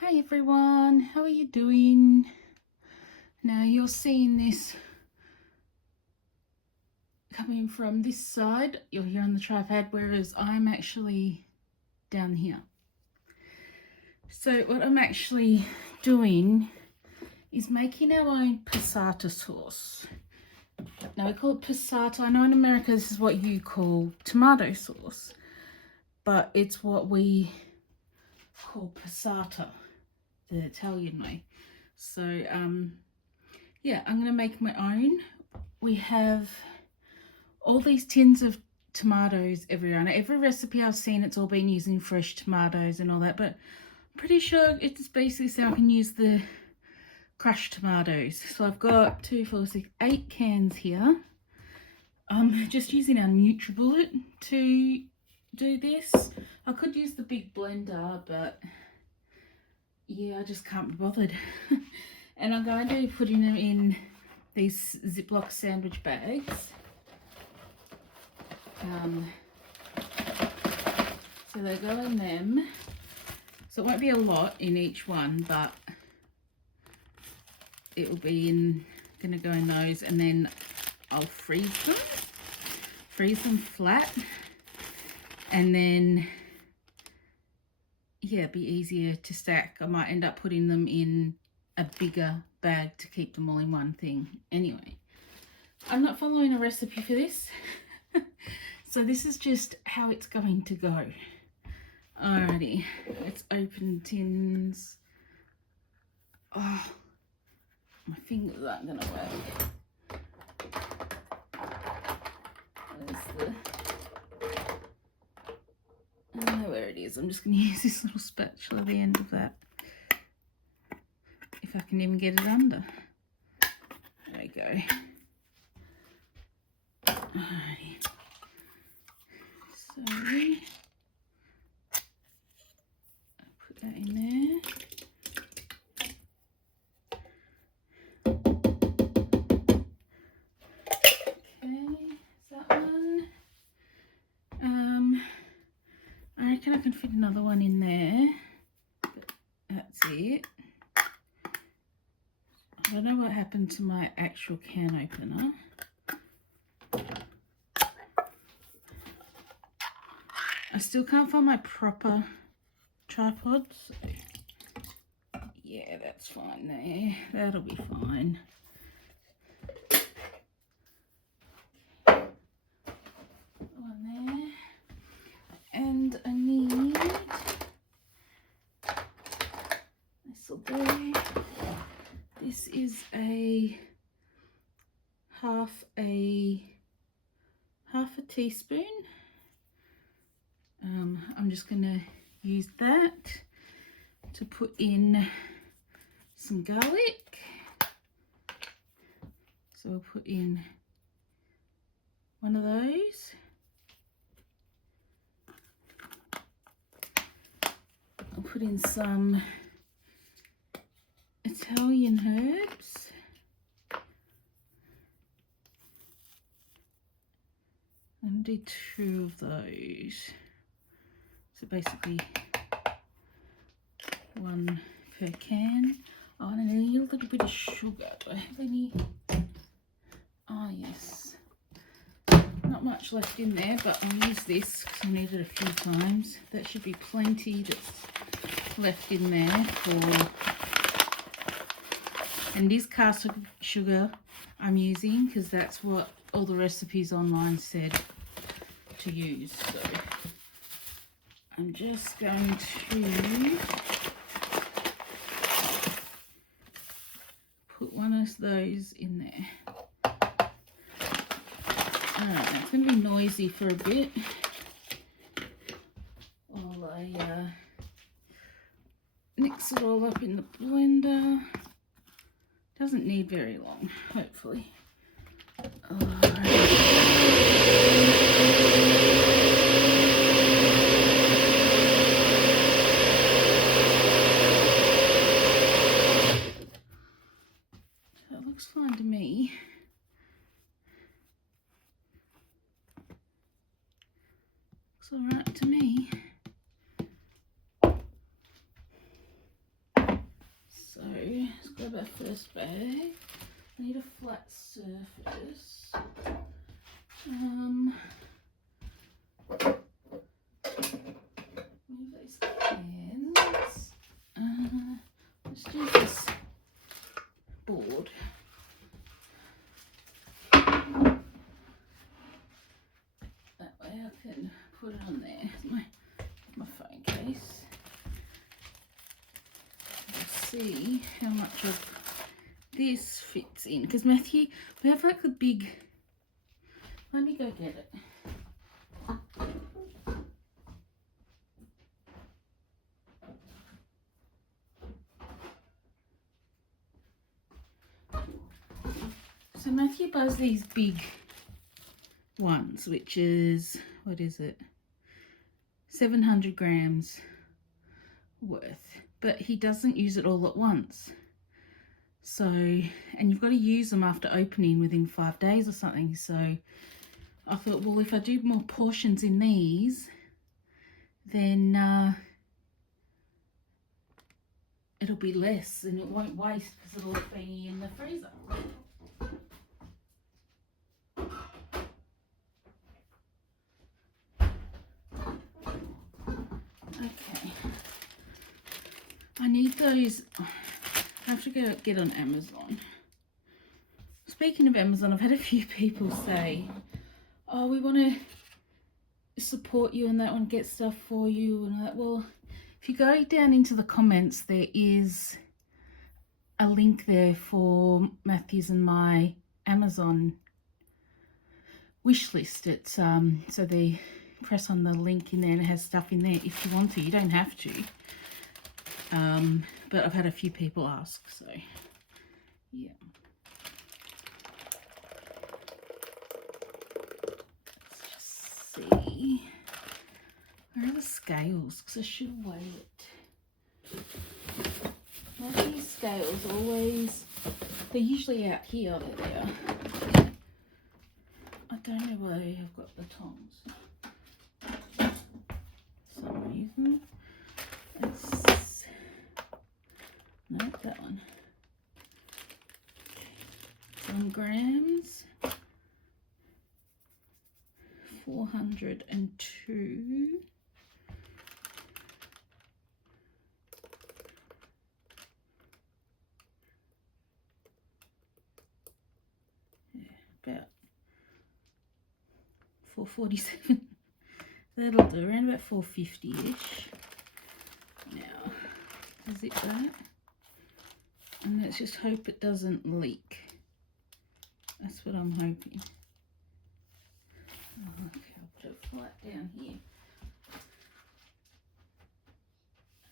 Hi everyone, how are you doing? Now you're seeing this coming from this side, you're here on the tripod, whereas I'm actually down here. So what I'm actually doing is making our own passata sauce. Now we call it passata. I know in America this is what you call tomato sauce, but it's what we call passata, the Italian way. So yeah, I'm going to make my own. We have all these tins of tomatoes everywhere. And every recipe I've seen, it's all been using fresh tomatoes and all that, but I'm pretty sure it's basically so I can use the crushed tomatoes. So I've got 2, 4, 6, 8 cans here. I'm just using our NutriBullet to do this. I could use the big blender, but yeah, I just can't be bothered. And I'm going to be putting them in these Ziploc sandwich bags. So they go in them. So it won't be a lot in each one, but it will be gonna go in those, and then I'll freeze them flat, and then yeah, it'll be easier to stack. I might end up putting them in a bigger bag to keep them all in one thing. Anyway, I'm not following a recipe for this. So this is just how it's going to go. Alrighty, let's open tins. Oh, my fingers aren't gonna work. Where's the... I don't know where it is. I'm just gonna use this little spatula at the end of that. If I can even get it under. There we go. Alrighty. So put that in there. Okay, is that one? I reckon I can fit another one in there. But that's it. I don't know what happened to my actual can opener. I still can't find my proper tripod. So yeah, that's fine there. That'll be fine. One there. And I need this will do. This is a half a teaspoon. I'm just gonna use that to put in some garlic. So we'll put in one of those. I'll put in some Italian herbs. I'm gonna do 2 of those. So basically 1 per can. Oh, and I need a little bit of sugar. Do I have any? Oh yes. Not much left in there, but I'll use this because I need it a few times. That should be plenty that's left in there for... And this caster sugar I'm using because that's what all the recipes online said to use. So I'm just going to put one of those in there. Alright, it's going to be noisy for a bit while I mix it all up in the blender. Doesn't need very long, hopefully. That looks fine to me. Looks alright to me. So let's grab our first bag. I need a flat surface. Move these cans. Let's use this board. That way I can put it on there. My phone case. Let's see how much of this fits in. Because Matthew, we have like the big. Let me go get it. So Matthew buys these big ones, which is, what is it? 700 grams worth. But he doesn't use it all at once. So, and you've got to use them after opening within 5 days or something. So I thought, well, if I do more portions in these, then it'll be less and it won't waste because it'll be in the freezer. Okay. I need those. I have to go get on Amazon. Speaking of Amazon, I've had a few people say, oh, we want to support you and that one, get stuff for you and all that. Well, if you go down into the comments, there is a link there for Matthew's and my Amazon wish list. It's so they press on the link in there and it has stuff in there if you want to. You don't have to. But I've had a few people ask, so yeah. Let's just see. Where are the scales? Because I should weigh it. These scales always, they're usually out here. There they are. I don't know where I've got the tongs. For some reason. No, that one. 1 grams. 402. Yeah, about 447. That'll do, around about 450-ish. Now, zip that. And let's just hope it doesn't leak. That's what I'm hoping. Okay, I'll put it flat down here.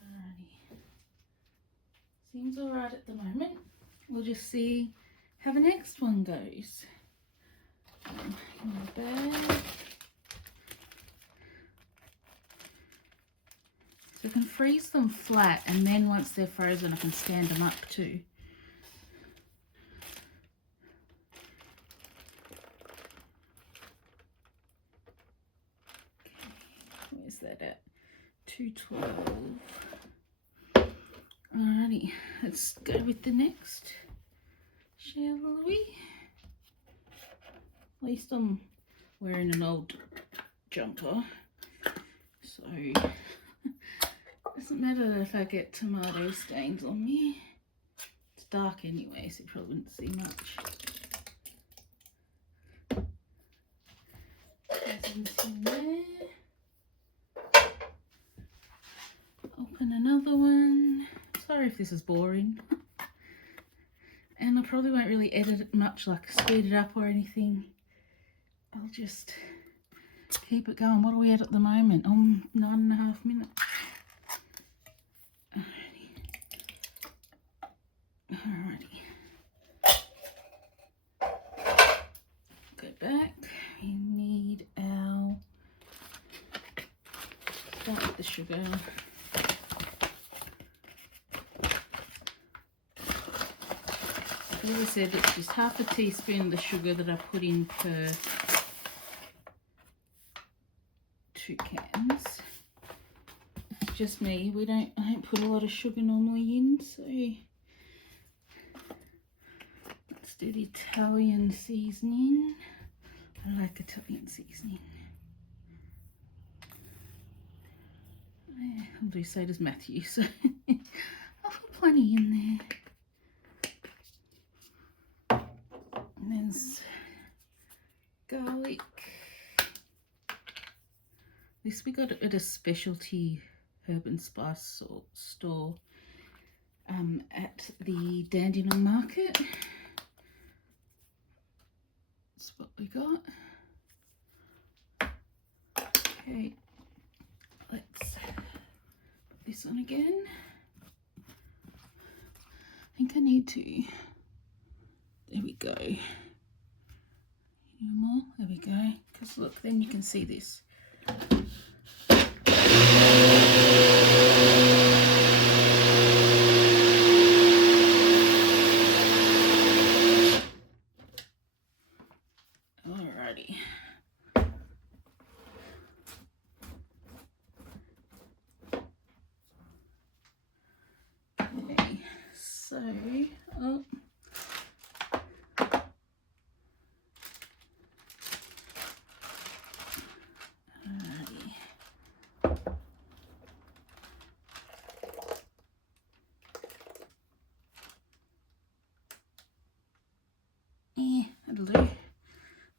Alrighty. Seems alright at the moment. We'll just see how the next one goes. In the bag. So I can freeze them flat, and then once they're frozen I can stand them up too. Okay, where's that at? 212. Alrighty, let's go with the next, shall we? At least I'm wearing an old jumper, so doesn't matter if I get tomato stains on me. It's dark anyway, so you probably wouldn't see much. Presents in there. Open another one. Sorry if this is boring. And I probably won't really edit it much, like speed it up or anything. I'll just keep it going. What are we at the moment? 9.5 minutes. Alrighty. Go back. We need our, start with the sugar. As I said, it's just half a teaspoon of the sugar that I put in per 2 cans. It's just me. I don't put a lot of sugar normally in, so let's do the Italian seasoning. I like Italian seasoning. Yeah, I'll do so does Matthew, so I'll put plenty in there. And then garlic. This we got at a specialty herb and spice store at the Dandenong Market. That's what we got. Okay, let's put this on again. I think I need to, there we go. Any more? There we go. Because look, then you can see this. Alrighty. Okay, so, oh. Yeah, that'll do.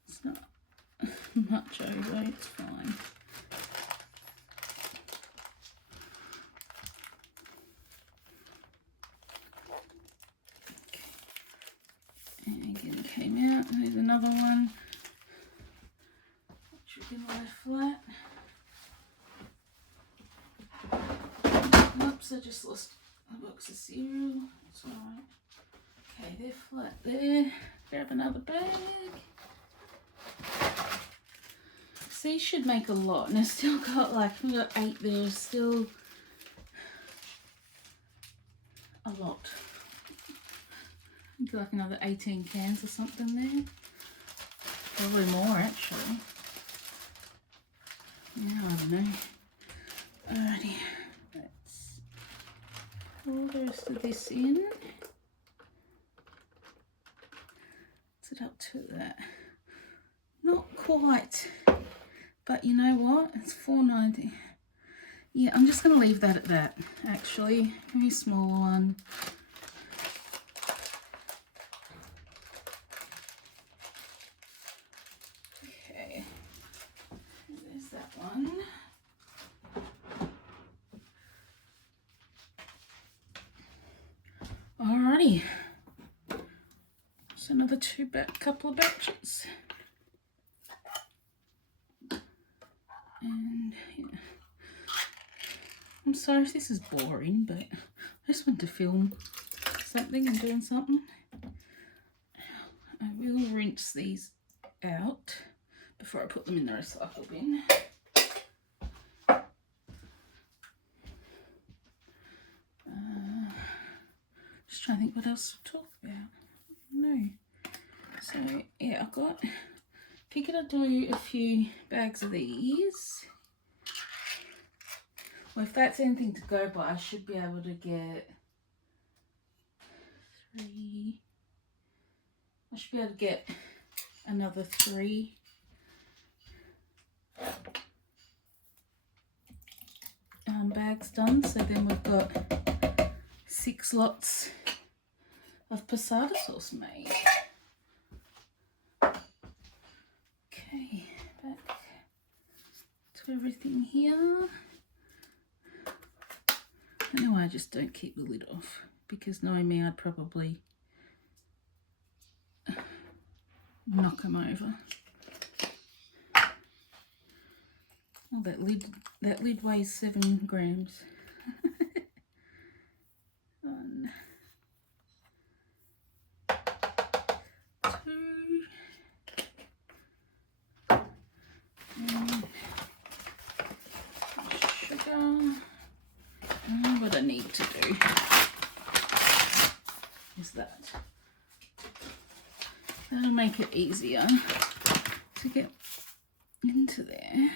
It's not much over, it's fine. Okay. And again, came out. And there's another one, which we can lie flat. Oops, I just lost a box of cereal. It's alright. Okay, they're flat there. Grab another bag. So these should make a lot, and I've still got like, we've got 8 there, still a lot. Maybe like another 18 cans or something there. Probably more actually. Yeah, I don't know. Alrighty, let's pour the rest of this in. It up to that. Not quite, but you know what? It's $4.90. Yeah, I'm just going to leave that at that. Actually, very small one. Okay, there's that one. Alrighty. So another couple of batches. And yeah. I'm sorry if this is boring, but I just want to film something and doing something. I will rinse these out before I put them in the recycle bin. Just trying to think what else to talk about. No. So yeah, figured I'd do a few bags of these. Well, if that's anything to go by, I should be able to get 3. I should be able to get another 3. Bags done. So then we've got 6 lots of passata sauce made. Okay, back to everything here. I know I just don't keep the lid off, because knowing me, I'd probably knock them over. Oh, that lid weighs 7 grams. 1, 2, and sugar. And what I need to do is that. That'll make it easier to get into there.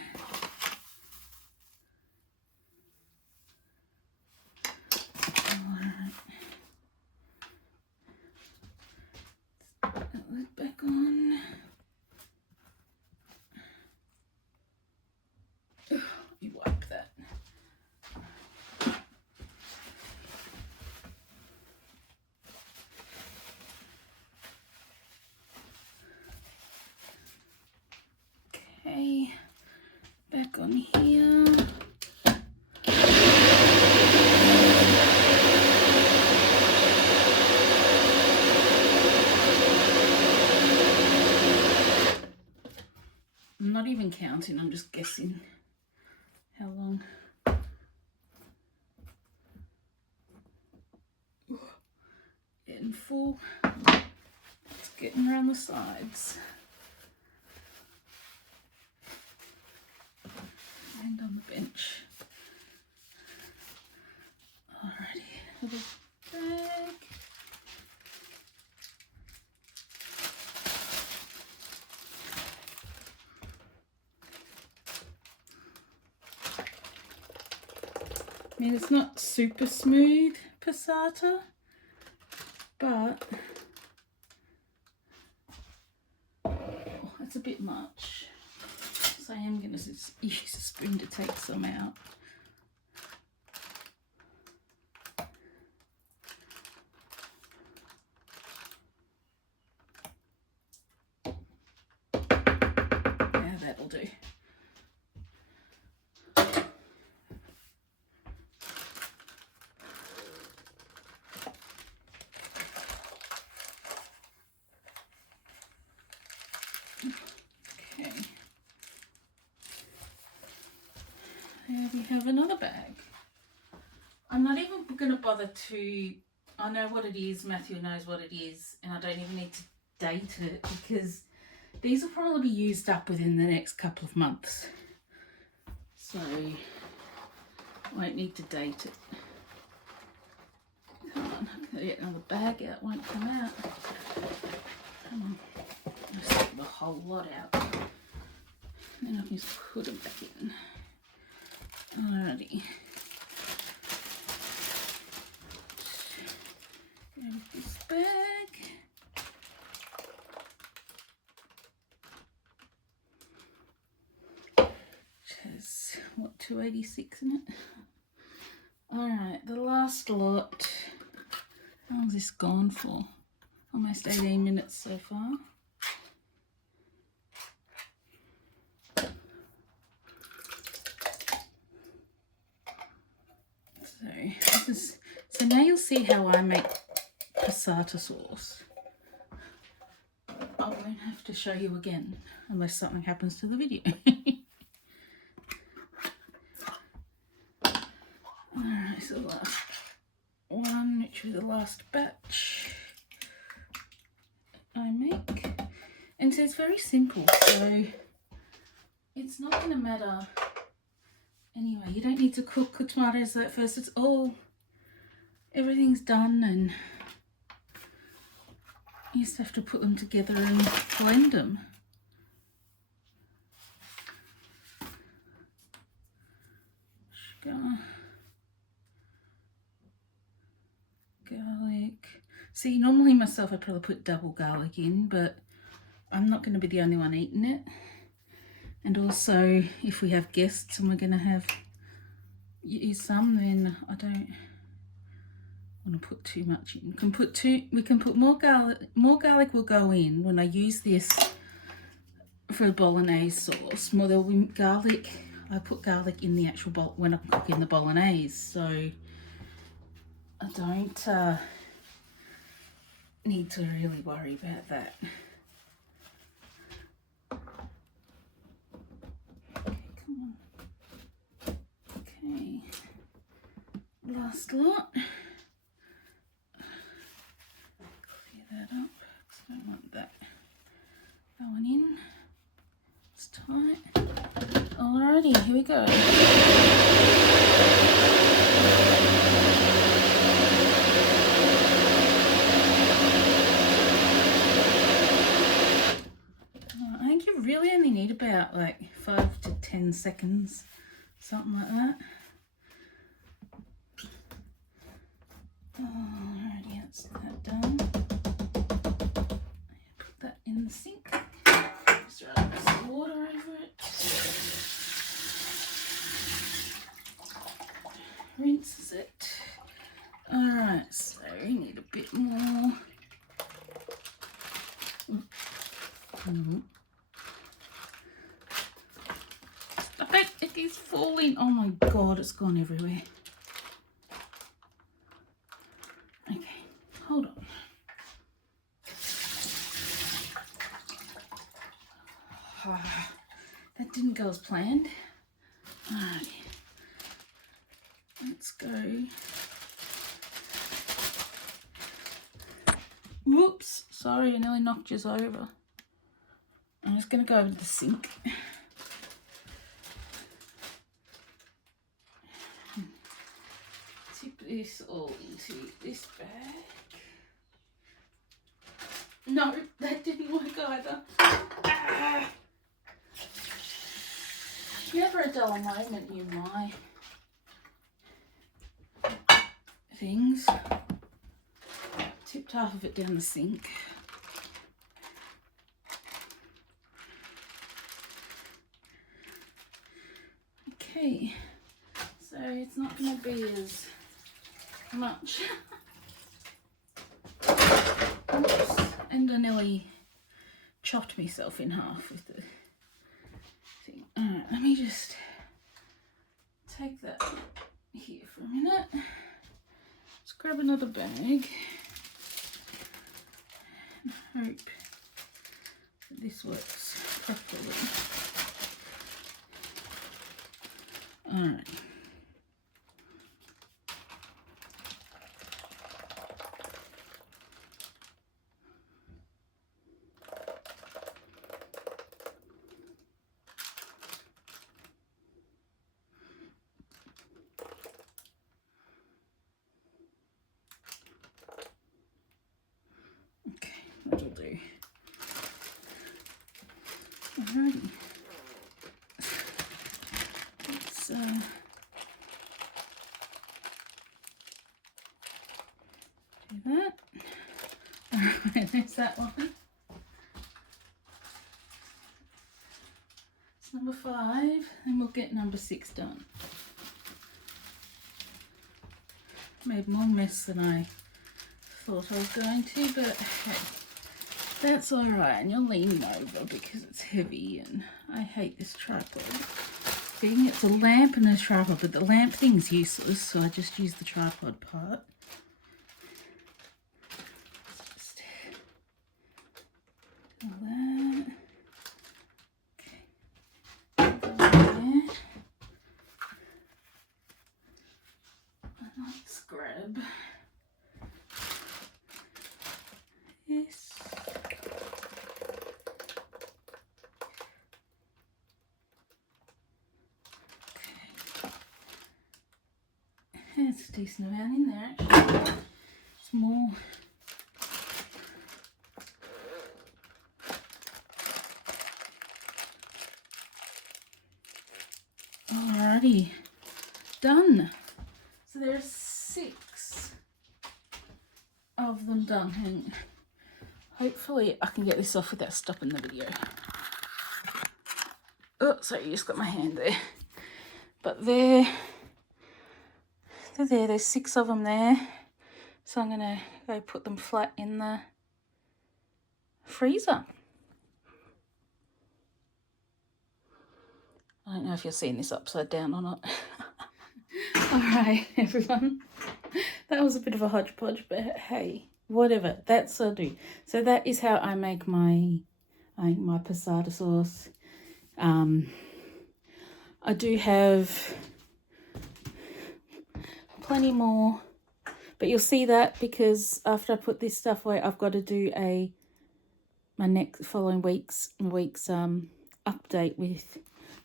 even counting, I'm just guessing how long. Getting full. It's getting around the sides. And on the bench. Alrighty, little bag. I mean, it's not super smooth Passata, but it's a bit much. So I am going to use a spoon to take some out. Yeah, that'll do. Okay. There we have another bag. I'm not even going to bother to, I know what it is, Matthew knows what it is, and I don't even need to date it because these will probably be used up within the next couple of months. So I won't need to date it. Come on, I'm going to get another bag out, won't come out. Come on, I'll take the whole lot out. Then I can just put them back in. Alrighty. Grab this bag. Which has, what, 286 in it? Alright, the last lot. How long's this gone for? Almost 18 minutes so far. So now you'll see how I make passata sauce. I won't have to show you again unless something happens to the video. Alright, so the last one, which was the last batch I make. And so it's very simple, so it's not going to matter. Anyway, you don't need to cook the tomatoes at first. It's all, everything's done, and you just have to put them together and blend them. Sugar, garlic. See, normally myself I'd probably put double garlic in, but I'm not going to be the only one eating it. And also, if we have guests and we're going to have use some, then I don't want to put too much in. We can put more garlic. More garlic will go in when I use this for bolognese sauce. More there will be garlic. I put garlic in the actual bowl when I'm cooking the bolognese, so I don't need to really worry about that. Okay, last lot. Clear that up because I don't want that going in. It's tight. Alrighty, here we go. I think you really only need about like 5 to 10 seconds. Something like that. Alrighty, that's that done. Put that in the sink. Just rub some water over it. Rinses it. Alright, so we need a bit more. Stop it, it is falling. Oh my god, it's gone everywhere. Okay, hold on. That didn't go as planned. Alright, let's go. Whoops, sorry, I nearly knocked yours over. I'm just going to go over to the sink. Tip this all into this bag. No, that didn't work either. Ah. Never a dull moment, you my things. Tipped half of it down the sink. Okay, so it's not going to be as much. Oops, and I nearly chopped myself in half with the thing. Alright, let me just take that here for a minute. Let's grab another bag and hope that this works properly. Alright. Okay, that'll do. Alrighty. Let's do that. Alright, there's that one. It's number 5, and we'll get number 6 done. Made more mess than I thought I was going to, but hey, that's alright. And you're leaning over because it's heavy, and I hate this tripod thing. It's a lamp and a tripod, but the lamp thing's useless, so I just use the tripod part. Just do that. Okay. Go there. A nice grab. This. There's a decent amount in there actually. It's more. Alrighty, done. So there's 6 of them done. And hopefully I can get this off without stopping the video. Oh, sorry, you just got my hand there. But they're there. There's 6 of them there. So I'm gonna go put them flat in the freezer. I don't know if you're seeing this upside down or not. Alright, everyone. That was a bit of a hodgepodge, but hey, whatever. That's what I do. So that is how I make my passata sauce. I do have plenty more, but you'll see that because after I put this stuff away, I've got to do my next following week's update with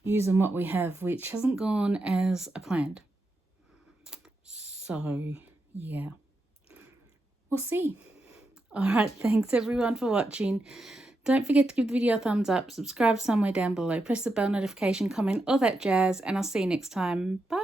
using what we have, which hasn't gone as I planned. So yeah, we'll see. All right, thanks everyone for watching. Don't forget to give the video a thumbs up, subscribe somewhere down below, press the bell notification, comment, all that jazz, and I'll see you next time. Bye.